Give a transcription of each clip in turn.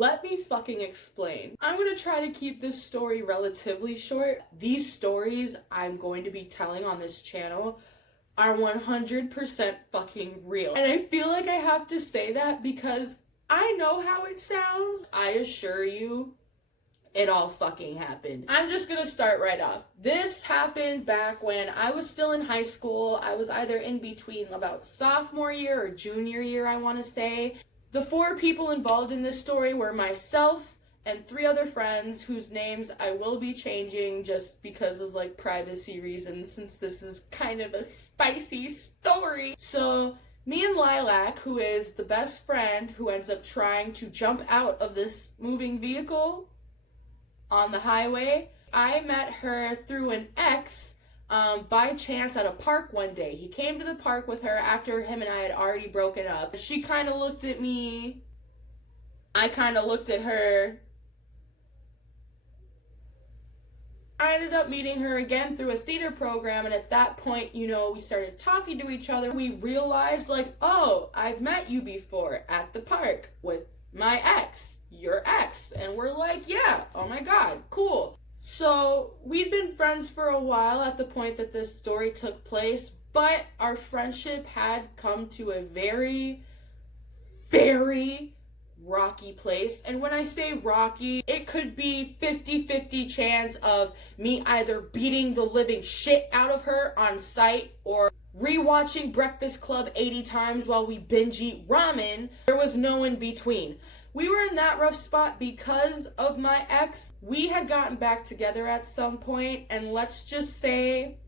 Let me fucking explain. I'm gonna try to keep this story relatively short. These stories I'm going to be telling on this channel are 100% fucking real. And I feel like I have to say that because I know how it sounds. I assure you, it all fucking happened. I'm just gonna start right off. This happened back when I was still in high school. I was either in between about sophomore year or junior year, I want to say. The 4 people involved in this story were myself and 3 other friends whose names I will be changing just because of like privacy reasons, since this is kind of a spicy story. So me and Lilac, who is the best friend who ends up trying to jump out of this moving vehicle on the highway, I met her through an ex by chance at a park one day. He came to the park with her after him and I had already broken up. She kind of looked at me. I kind of looked at her. I ended up meeting her again through a theater program, and at that point, you know, we started talking to each other. We realized, like, oh, I've met you before at the park with my ex, your ex. And we're like, yeah, oh my god, cool. So we'd been friends for a while at the point that this story took place, but our friendship had come to a very, very rocky place. And when I say rocky, it could be 50-50 chance of me either beating the living shit out of her on sight or rewatching Breakfast Club 80 times while we binge eat ramen. There was no in between. We were in that rough spot because of my ex. We had gotten back together at some point, and let's just say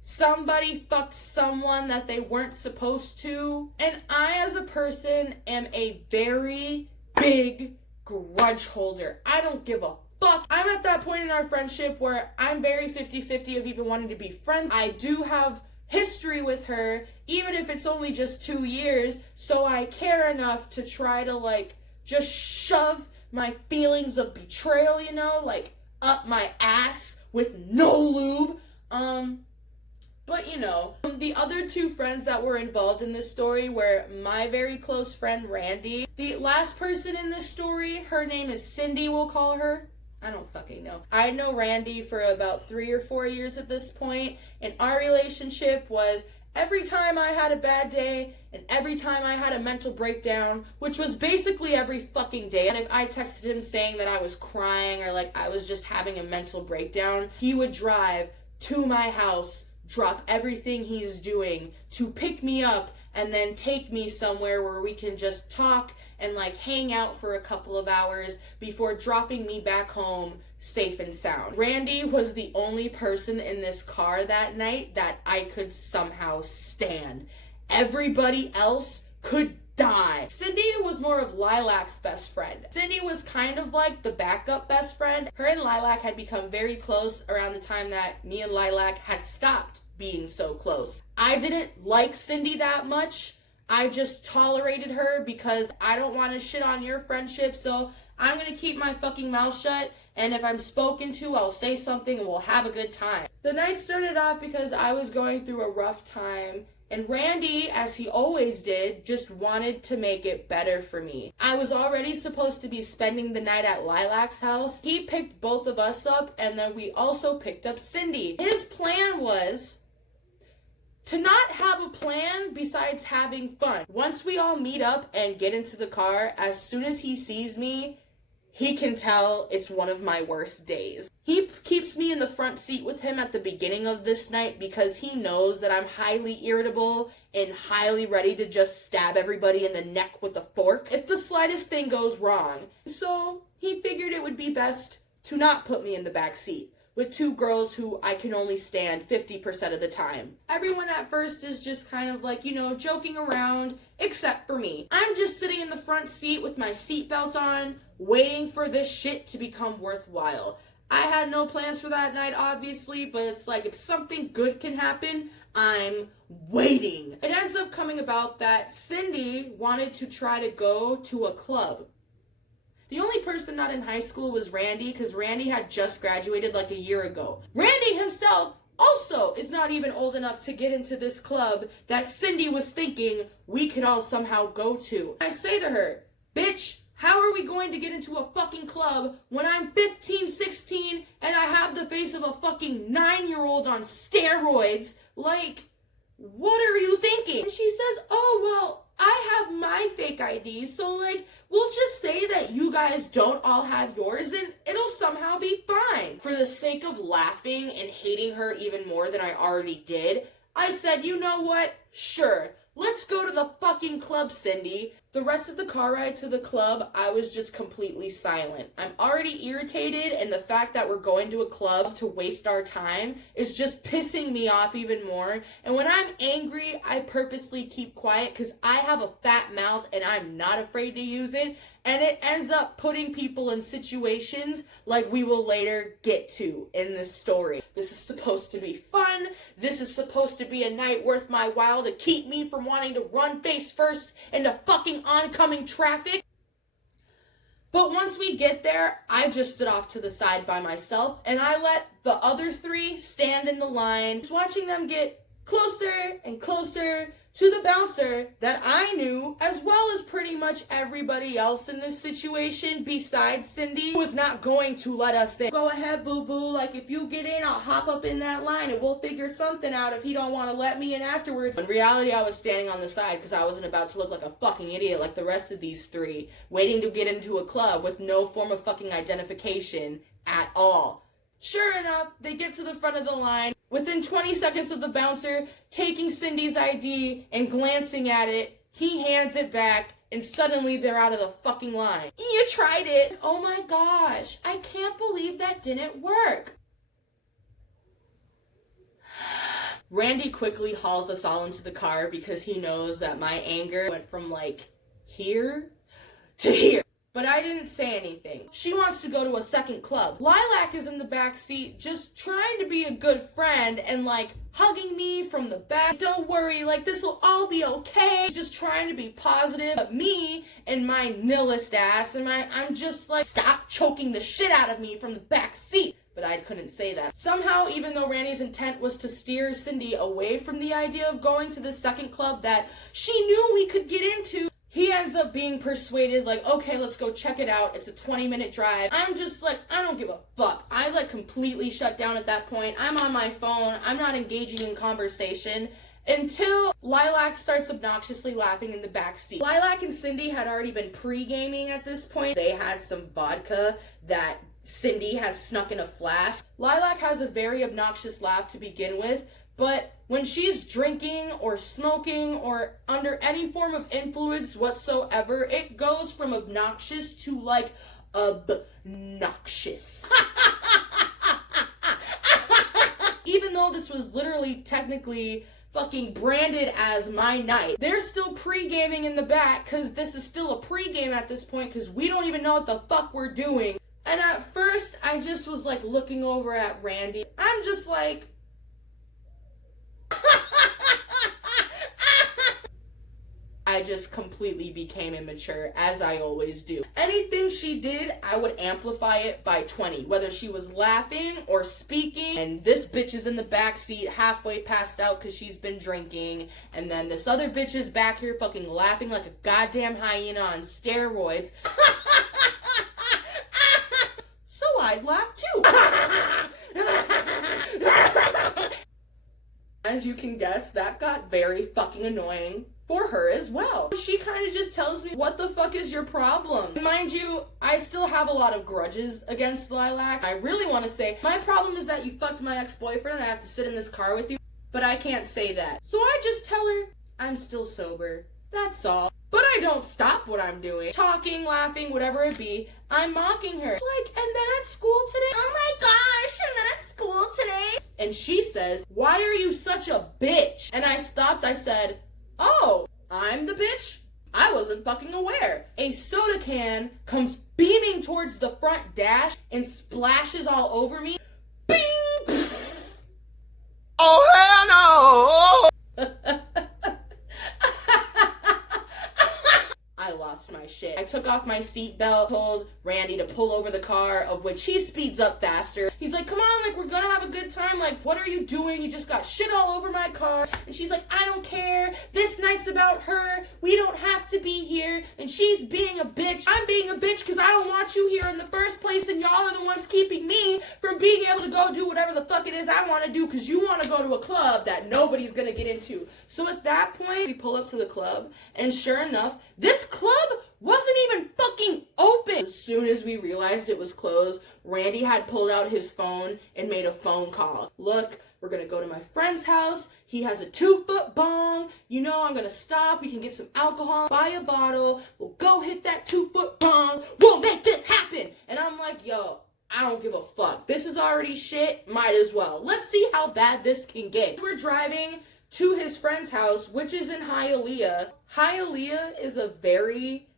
somebody fucked someone that they weren't supposed to. And I, as a person, am a very big grudge holder. I don't give a fuck. I'm at that point in our friendship where I'm very 50-50 of even wanting to be friends. I do have history with her, even if it's only just 2 years, so I care enough to try to like just shove my feelings of betrayal, you know, like up my ass with no lube. But you know, the other 2 friends that were involved in this story were my very close friend Randy. The last person in this story, her name is Cindy, we'll call her. I don't fucking know. I know Randy for about 3 or 4 years at this point, and our relationship was every time I had a bad day and every time I had a mental breakdown, which was basically every fucking day. And if I texted him saying that I was crying or like I was just having a mental breakdown, he would drive to my house, drop everything he's doing to pick me up, and then take me somewhere where we can just talk and like hang out for a couple of hours before dropping me back home safe and sound. Randy was the only person in this car that night that I could somehow stand. Everybody else could die. Cindy was more of Lilac's best friend. Cindy was kind of like the backup best friend. Her and Lilac had become very close around the time that me and Lilac had stopped being so close. I didn't like Cindy that much. I just tolerated her because I don't want to shit on your friendship, so I'm gonna keep my fucking mouth shut, and if I'm spoken to, I'll say something and we'll have a good time. The night started off because I was going through a rough time, and Randy, as he always did, just wanted to make it better for me. I was already supposed to be spending the night at Lilac's house. He picked both of us up, and then we also picked up Cindy. His plan was to not have a plan besides having fun. Once we all meet up and get into the car, as soon as he sees me, he can tell it's one of my worst days. He keeps me in the front seat with him at the beginning of this night because he knows that I'm highly irritable and highly ready to just stab everybody in the neck with a fork if the slightest thing goes wrong. So he figured it would be best to not put me in the back seat with 2 girls who I can only stand 50% of the time. Everyone at first is just kind of like, you know, joking around, except for me. I'm just sitting in the front seat with my seatbelt on, waiting for this shit to become worthwhile. I had no plans for that night, obviously, but it's like if something good can happen, I'm waiting. It ends up coming about that Cindy wanted to try to go to a club. The only person not in high school was Randy, because Randy had just graduated like a year ago. Randy himself also is not even old enough to get into this club that Cindy was thinking we could all somehow go to. I say to her, bitch, How are we going to get into a fucking club when I'm 15, 16, and I have the face of a fucking 9-year-old on steroids? Like, what are you thinking? And she says, oh, well, I have my fake ID, so, like, we'll just say that you guys don't all have yours, and it'll somehow be fine. For the sake of laughing and hating her even more than I already did, I said, you know what? Sure. Let's go to the fucking club, Cindy. The rest of the car ride to the club, I was just completely silent. I'm already irritated, and the fact that we're going to a club to waste our time is just pissing me off even more. And when I'm angry, I purposely keep quiet because I have a fat mouth and I'm not afraid to use it. And it ends up putting people in situations like we will later get to in this story. This is supposed to be fun. This is supposed to be a night worth my while to keep me from wanting to run face first into fucking oncoming traffic. But once we get there, I just stood off to the side by myself and I let the other 3 stand in the line, just watching them get closer and closer to the bouncer that I knew, as well as pretty much everybody else in this situation besides Cindy, who was not going to let us in. Go ahead, boo-boo, like if you get in, I'll hop up in that line and we'll figure something out if he don't want to let me in afterwards. In reality, I was standing on the side because I wasn't about to look like a fucking idiot like the rest of these 3, waiting to get into a club with no form of fucking identification at all. Sure enough, they get to the front of the line. Within 20 seconds of the bouncer taking Cindy's ID and glancing at it, he hands it back, and suddenly they're out of the fucking line. You tried it! Oh my gosh, I can't believe that didn't work. Randy quickly hauls us all into the car because he knows that my anger went from like here to here. But I didn't say anything. She wants to go to a second club. Lilac is in the back seat just trying to be a good friend and like hugging me from the back. Don't worry, like this will all be okay. Just trying to be positive. But me and my nihilist ass and I'm just like, stop choking the shit out of me from the back seat. But I couldn't say that. Somehow, even though Randy's intent was to steer Cindy away from the idea of going to the second club that she knew we could get into, he ends up being persuaded, like, okay, let's go check it out. It's a 20-minute drive. I'm just like, I don't give a fuck. I like completely shut down at that point. I'm on my phone. I'm not engaging in conversation until Lilac starts obnoxiously laughing in the back seat. Lilac and Cindy had already been pre-gaming at this point. They had some vodka that Cindy had snuck in a flask. Lilac has a very obnoxious laugh to begin with, but when she's drinking or smoking or under any form of influence whatsoever, it goes from obnoxious to like obnoxious. Even though this was literally technically fucking branded as my night, they're still pre-gaming in the back because this is still a pre-game at this point because we don't even know what the fuck we're doing. And at first, I just was like looking over at Randy. I'm just like, I just completely became immature, as I always do. Anything she did, I would amplify it by 20, whether she was laughing or speaking. And this bitch is in the back seat, halfway passed out because she's been drinking. And then this other bitch is back here fucking laughing like a goddamn hyena on steroids. So I'd laugh too. As you can guess, that got very fucking annoying for her as well. She kind of just tells me, what the fuck is your problem? Mind you, I still have a lot of grudges against Lilac. I really want to say, my problem is that you fucked my ex-boyfriend and I have to sit in this car with you, but I can't say that. So I just tell her, I'm still sober. That's all. But I don't stop what I'm doing. Talking, laughing, whatever it be. I'm mocking her. Like, and then at school today? Oh my gosh, and then at school today? And she says, why are you such a bitch? And I stopped, I said, oh, I'm the bitch? I wasn't fucking aware. A soda can comes beaming towards the front dash and splashes all over me. Bing! Oh, hell no! I lost my shit. I took off my seatbelt, told Randy to pull over the car, of which he speeds up faster. He's like, come on, like, we're gonna have a good time. Like, what are you doing? You just got shit all over my car. And she's like, I don't care. This night's about her. We don't have to be here. And she's being a bitch. I'm being a bitch because I don't want you here in the first place, and y'all are the ones keeping me from being able to go do whatever the fuck it is I want to do because you want to go to a club that nobody's gonna get into. So at that point, we pull up to the club, and sure enough, this club wasn't even fucking open. As soon as we realized it was closed, Randy had pulled out his phone and made a phone call. Look, we're gonna go to my friend's house. He has a 2-foot bong. You know, I'm gonna stop. We can get some alcohol, buy a bottle. We'll go hit that 2-foot bong. We'll make this happen. And I'm like, yo, I don't give a fuck. This is already shit. Might as well. Let's see how bad this can get. We're driving to his friend's house, which is in Hialeah. Hialeah is a very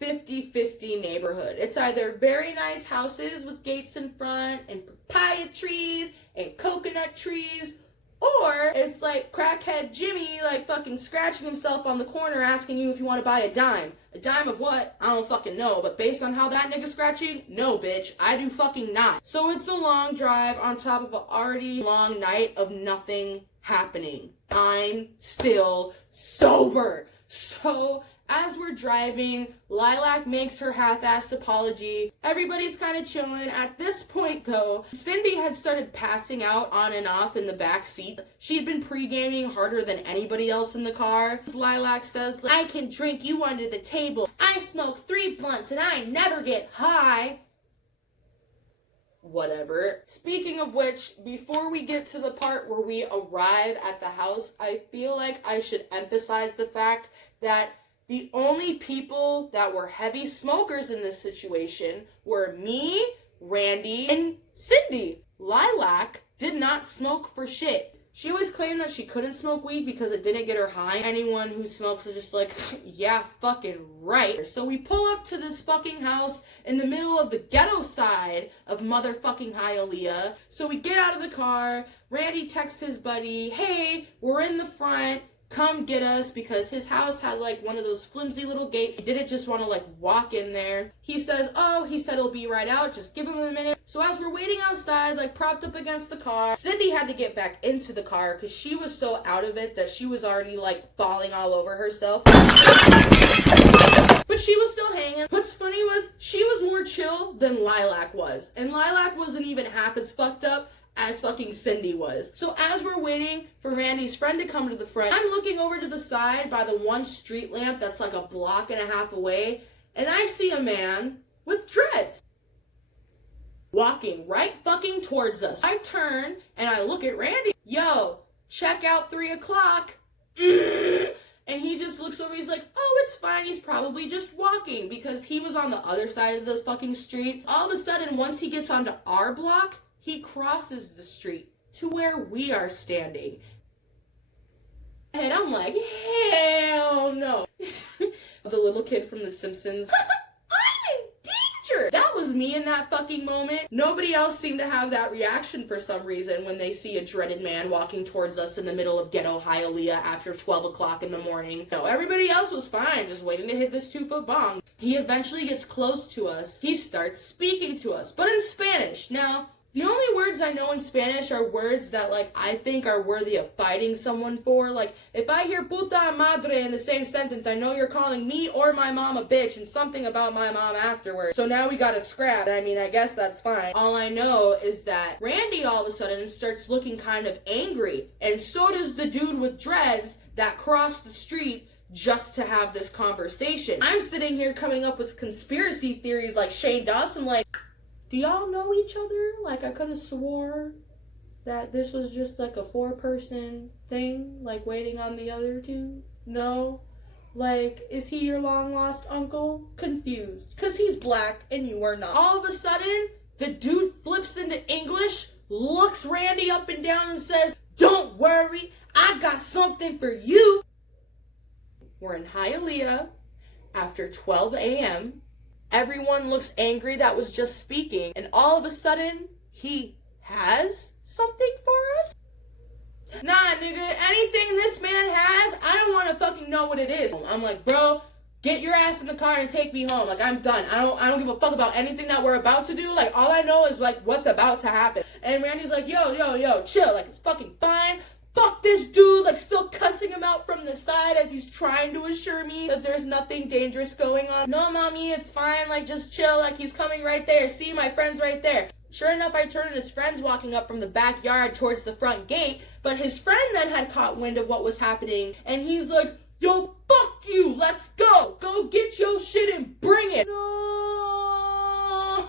50-50 neighborhood. It's either very nice houses with gates in front and papaya trees and coconut trees, or it's like crackhead Jimmy like fucking scratching himself on the corner asking you if you want to buy a dime. A dime of what? I don't fucking know, but based on how that nigga's scratching, no bitch, I do fucking not. So it's a long drive on top of an already long night of nothing happening. I'm still sober. So as we're driving, Lilac makes her half-assed apology. Everybody's kind of chilling. At this point, though, Cindy had started passing out on and off in the back seat. She'd been pre-gaming harder than anybody else in the car. Lilac says, I can drink you under the table. I smoke 3 blunts and I never get high. Whatever. Speaking of which, before we get to the part where we arrive at the house, I feel like I should emphasize the fact that the only people that were heavy smokers in this situation were me, Randy, and Cindy. Lilac did not smoke for shit. She always claimed that she couldn't smoke weed because it didn't get her high. Anyone who smokes is just like, yeah, fucking right. So we pull up to this fucking house in the middle of the ghetto side of motherfucking Hialeah. So we get out of the car. Randy texts his buddy, hey, we're in the front. Come get us, because his house had like one of those flimsy little gates. He didn't just want to like walk in there. He said he'll be right out. Just give him a minute. So as we're waiting outside, like propped up against the car, Cindy had to get back into the car because she was so out of it that she was already like falling all over herself. But she was still hanging. What's funny was she was more chill than Lilac was. And Lilac wasn't even half as fucked up as fucking Cindy was. So as we're waiting for Randy's friend to come to the front, I'm looking over to the side by the one street lamp that's like a block and a half away, and I see a man with dreads walking right fucking towards us. I turn and I look at Randy. Yo, check out 3 o'clock. And he just looks over, he's like, oh, it's fine, he's probably just walking, because he was on the other side of this fucking street. All of a sudden, once he gets onto our block, he crosses the street to where we are standing. And I'm like, hell no. The little kid from The Simpsons. I'm in danger. That was me in that fucking moment. Nobody else seemed to have that reaction for some reason when they see a dreaded man walking towards us in the middle of ghetto Hialeah after 12 o'clock in the morning. No, everybody else was fine, just waiting to hit this 2-foot bong. He eventually gets close to us. He starts speaking to us, but in Spanish. Now, the only words I know in Spanish are words that, like, I think are worthy of fighting someone for. Like, if I hear puta madre in the same sentence, I know you're calling me or my mom a bitch and something about my mom afterwards. So now we gotta scrap. I mean, I guess that's fine. All I know is that Randy all of a sudden starts looking kind of angry. And so does the dude with dreads that crossed the street just to have this conversation. I'm sitting here coming up with conspiracy theories like Shane Dawson, like, do y'all know each other? Like, I could have swore that this was just like a 4-person thing, like waiting on the other 2. No? Like, is he your long-lost uncle? Confused. Because he's black and you are not. All of a sudden, the dude flips into English, looks Randy up and down and says, don't worry, I got something for you. We're in Hialeah after 12 a.m. Everyone looks angry that was just speaking, and all of a sudden, he has something for us? Nah, nigga, anything this man has, I don't want to fucking know what it is. I'm like, bro, get your ass in the car and take me home. Like, I'm done. I don't give a fuck about anything that we're about to do. Like, all I know is, like, what's about to happen. And Randy's like, yo, chill. Like, it's fucking fine. Fuck this dude. Like, still cussing him out from the side as he's trying to assure me that there's nothing dangerous going on. No, mommy, it's fine. Like, just chill. Like, he's coming right there. See, my friend's right there. Sure enough, I turn and his friend's walking up from the backyard towards the front gate, but his friend then had caught wind of what was happening, and he's like, yo, fuck you, let's go. Go get your shit and bring it. No.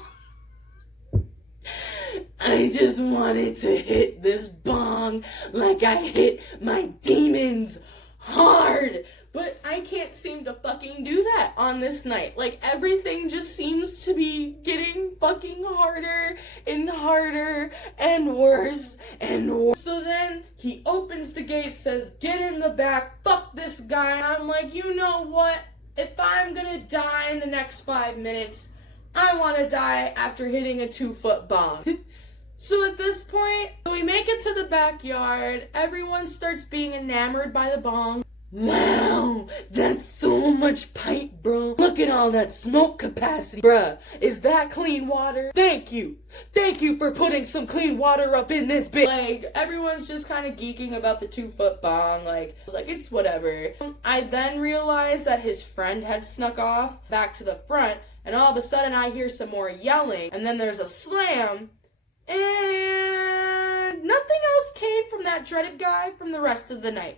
I just wanted to hit this bong like I hit my demons hard. But I can't seem to fucking do that on this night. Like, everything just seems to be getting fucking harder and harder and worse and worse. So then he opens the gate, says, get in the back, fuck this guy. And I'm like, you know what? If I'm gonna die in the next 5 minutes, I wanna die after hitting a 2-foot bomb. So at this point, we make it to the backyard. Everyone starts being enamored by the bong. Wow, that's so much pipe, bro. Look at all that smoke capacity. Bruh, is that clean water? Thank you. Thank you for putting some clean water up in this bitch. Like, everyone's just kind of geeking about the 2-foot bong. Like, I was like, it's whatever. I then realized that his friend had snuck off back to the front, and all of a sudden I hear some more yelling, and then there's a slam, and nothing else came from that dreaded guy from the rest of the night.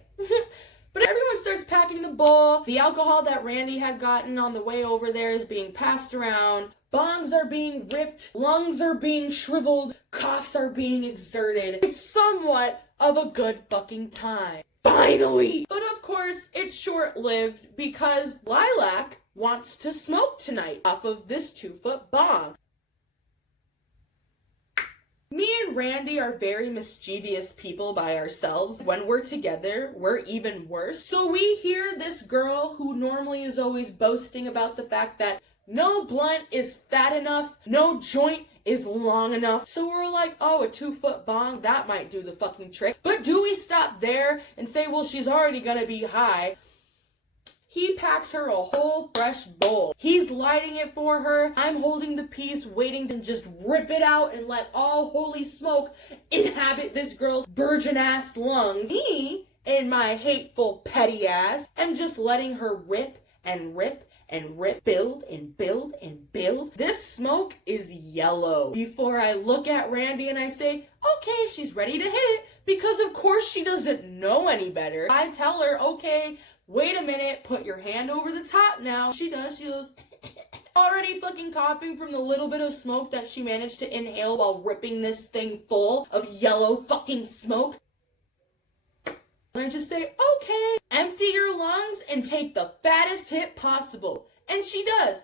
But everyone starts packing the bowl. The alcohol that Randy had gotten on the way over there is being passed around. Bongs are being ripped. Lungs are being shriveled. Coughs are being exerted. It's somewhat of a good fucking time. Finally! But of course, it's short-lived because Lilac wants to smoke tonight off of this 2-foot bong. Me and Randy are very mischievous people by ourselves. When we're together, we're even worse. So we hear this girl who normally is always boasting about the fact that no blunt is fat enough, no joint is long enough. So we're like, oh, a 2-foot bong, that might do the fucking trick. But do we stop there and say, well, she's already gonna be high? He packs her a whole fresh bowl. He's lighting it for her. I'm holding the piece, waiting to just rip it out and let all holy smoke inhabit this girl's virgin-ass lungs. Me, in my hateful, petty ass, am just letting her rip and rip and rip, build and build and build. This smoke is yellow. Before I look at Randy and I say, okay, she's ready to hit it, because of course she doesn't know any better. I tell her, okay, wait a minute, put your hand over the top now. She does, she goes, already fucking coughing from the little bit of smoke that she managed to inhale while ripping this thing full of yellow fucking smoke. And I just say, okay, empty your lungs and take the fattest hit possible. And she does.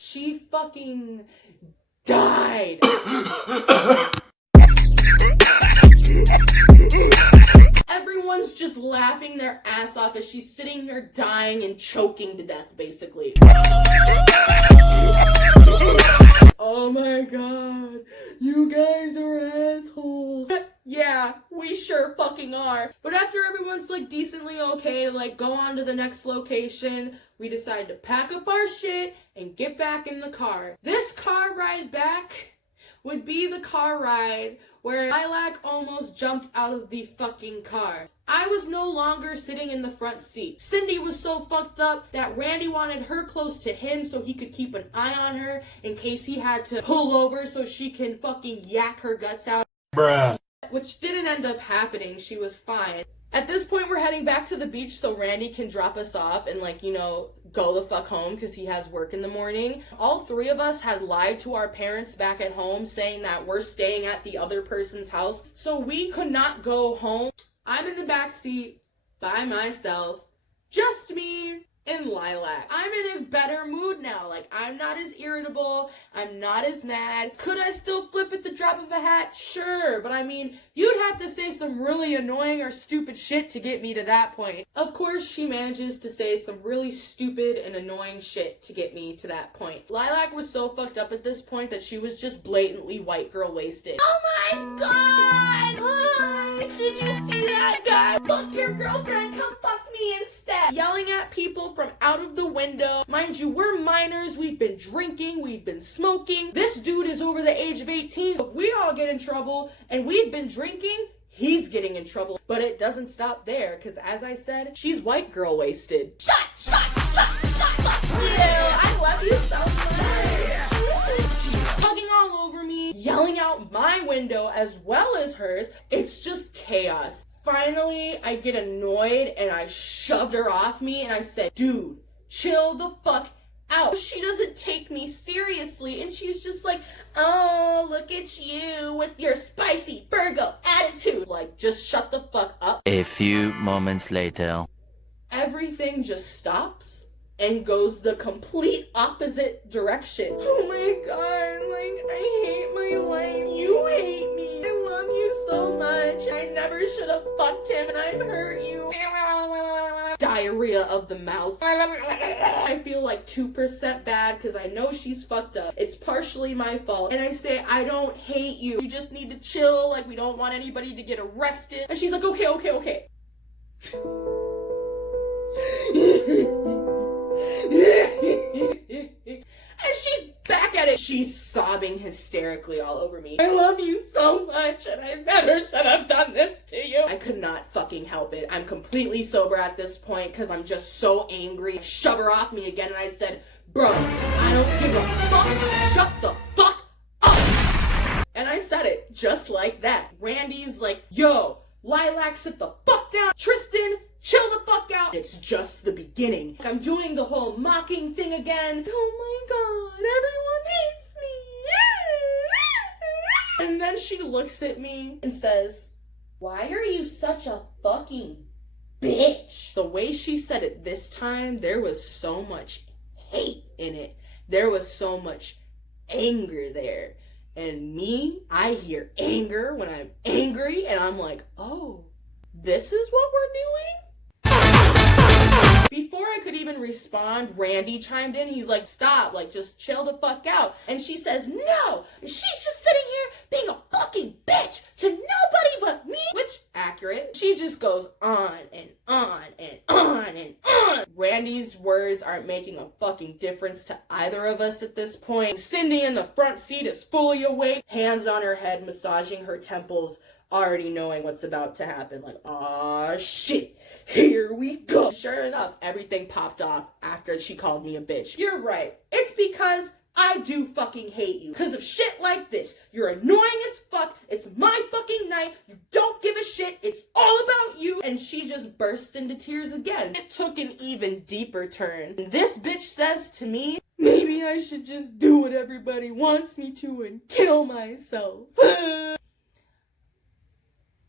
She fucking died. Everyone's just laughing their ass off as she's sitting here dying and choking to death, basically. Oh my god, you guys are assholes. Yeah, we sure fucking are. But after everyone's like decently okay to like go on to the next location, we decide to pack up our shit and get back in the car. This car ride back would be the car ride where Lilac almost jumped out of the fucking car. I was no longer sitting in the front seat. Cindy was so fucked up that Randy wanted her close to him so he could keep an eye on her in case he had to pull over so she can fucking yak her guts out. Bruh. Which didn't end up happening. She was fine. At this point, we're heading back to the beach so Randy can drop us off and, like, you know, go the fuck home because he has work in the morning. All three of us had lied to our parents back at home saying that we're staying at the other person's house, so we could not go home. I'm in the back seat by myself, just me and Lilac. I'm in a better mood now. Like, I'm not as irritable. I'm not as mad. Could I still flip at the drop of a hat? Sure. But I mean, you'd have to say some really annoying or stupid shit to get me to that point. Of course, she manages to say some really stupid and annoying shit to get me to that point. Lilac was so fucked up at this point that she was just blatantly white girl wasted. Oh my god! Hi! Did you see that guy? Fuck your girlfriend! me instead. Yelling at people from out of the window. Mind you, we're minors. We've been drinking. We've been smoking. This dude is over the age of 18. If we all get in trouble and we've been drinking, he's getting in trouble. But it doesn't stop there, because as I said, she's white girl wasted. Shut you! I love you so much. Hugging all over me, yelling out my window as well as hers. It's just chaos. Finally, I get annoyed and I shoved her off me and I said, dude, chill the fuck out. She doesn't take me seriously and she's just like, oh, look at you with your spicy Virgo attitude. Like, just shut the fuck up. A few moments later. Everything just stops and goes the complete opposite direction. Oh my god, like, I hate my life. You hate me. I love you so much. I never should have fucked him and I've hurt you. Diarrhea of the mouth. I feel like 2% bad because I know she's fucked up. It's partially my fault. And I say, I don't hate you. You just need to chill. Like, we don't want anybody to get arrested. And she's like, okay. And she's back at it. She's sobbing hysterically all over me. I love you so much and I never should have done this to you. I could not fucking help it. I'm completely sober at this point because I'm just so angry. I shove her off me again and I said, bro, I don't give a fuck. Shut the fuck up. And I said it just like that. Randy's like, yo, Lilac, sit the fuck down. Tristan, chill the fuck out. It's just the beginning. I'm doing the whole mocking thing again. Oh my god, everyone hates me. And then she looks at me and says, why are you such a fucking bitch? The way she said it this time, there was so much hate in it. There was so much anger there. And me, I hear anger when I'm angry, and I'm like, oh, this is what we're doing? Before I could even respond, Randy chimed in. He's like, stop, like, just chill the fuck out. And she says, no, she's just sitting here being a fucking bitch to nobody but me. Which, accurate. She just goes on and on and on and on. Randy's words aren't making a fucking difference to either of us at this point. Cindy in the front seat is fully awake, hands on her head, massaging her temples, already knowing what's about to happen. Like, aw, shit, here we go. Sure enough, everything popped off after she called me a bitch. You're right. It's because I do fucking hate you. Because of shit like this. You're annoying as fuck. It's my fucking night. You don't give a shit. It's all about you. And she just burst into tears again. It took an even deeper turn. And this bitch says to me, maybe I should just do what everybody wants me to and kill myself.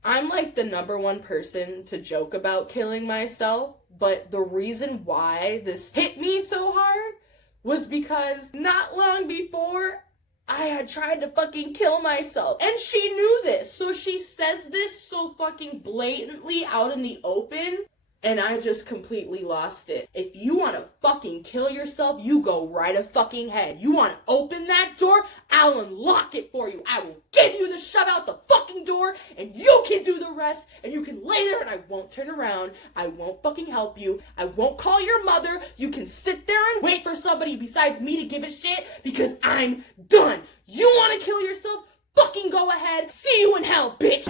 I'm like the #1 person to joke about killing myself, but the reason why this hit me so hard was because not long before, I had tried to fucking kill myself. And she knew this, so she says this so fucking blatantly out in the open, and I just completely lost it. If you want to fucking kill yourself, you go right a fucking head. You want to open that door, I'll unlock it for you. I will give you the shove out the fucking door, and you can do the rest, and you can lay there, and I won't turn around. I won't fucking help you. I won't call your mother. You can sit there and wait for somebody besides me to give a shit, because I'm done. You want to kill yourself? Fucking go ahead. See you in hell, bitch.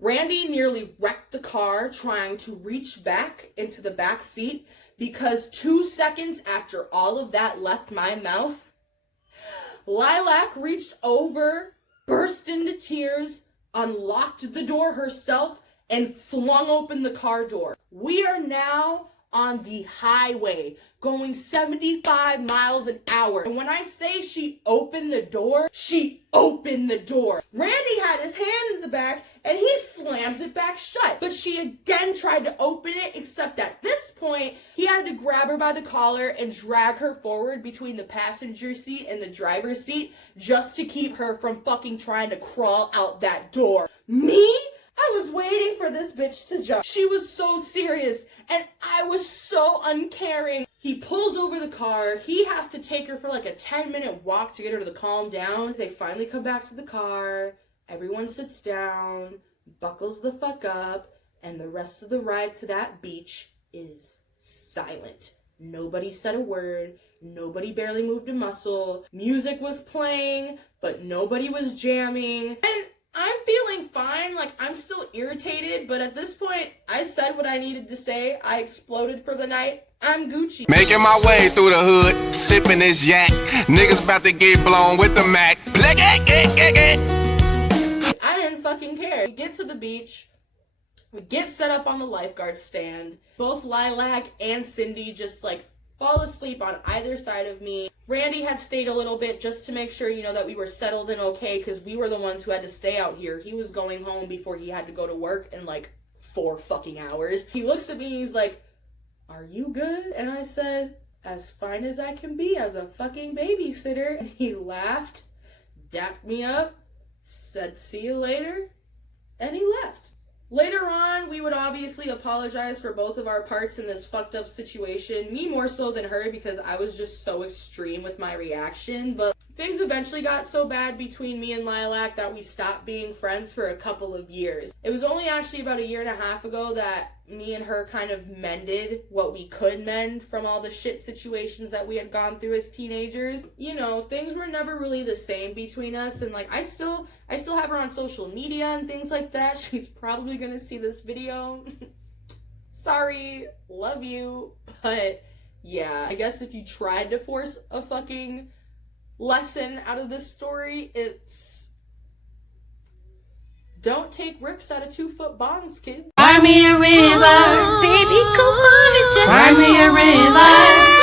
Randy nearly wrecked the car trying to reach back into the back seat because 2 seconds after all of that left my mouth, Lilac reached over, burst into tears, unlocked the door herself, and flung open the car door. We are now on the highway going 75 miles an hour. And when I say she opened the door, she opened the door. Randy had his hand in the back and he slams it back shut. But she again tried to open it, except at this point, he had to grab her by the collar and drag her forward between the passenger seat and the driver's seat just to keep her from fucking trying to crawl out that door. Me? I was waiting for this bitch to jump. She was so serious, and I was so uncaring. He pulls over the car. He has to take her for like a 10-minute walk to get her to calm down. They finally come back to the car. Everyone sits down, buckles the fuck up, and the rest of the ride to that beach is silent. Nobody said a word. Nobody barely moved a muscle. Music was playing, but nobody was jamming. And I'm feeling fine. Like, I'm still irritated, but at this point, I said what I needed to say. I exploded for the night. I'm Gucci. Making my way through the hood, sipping this yak. Niggas about to get blown with the Mac. I didn't fucking care. We get to the beach. We get set up on the lifeguard stand. Both Lilac and Cindy just like fall asleep on either side of me. Randy had stayed a little bit just to make sure, that we were settled and okay, because we were the ones who had to stay out here. He was going home before he had to go to work in like 4 fucking hours. He looks at me and he's like, "Are you good?" And I said, "As fine as I can be as a fucking babysitter." And he laughed, dapped me up, said, "See you later," and he left. Later on, we would obviously apologize for both of our parts in this fucked up situation. Me more so than her because I was just so extreme with my reaction. But things eventually got so bad between me and Lilac that we stopped being friends for a couple of years. It was only actually about 1.5 years ago that me and her kind of mended what we could mend from all the shit situations that we had gone through as teenagers. Things were never really the same between us, and like I still have her on social media and things like that. She's probably gonna see this video. Sorry, love you, but yeah, I guess if you tried to force a fucking lesson out of this story, it's don't take rips out of 2-foot bongs, kids. Cry me a river, baby, come on and just cry me a river.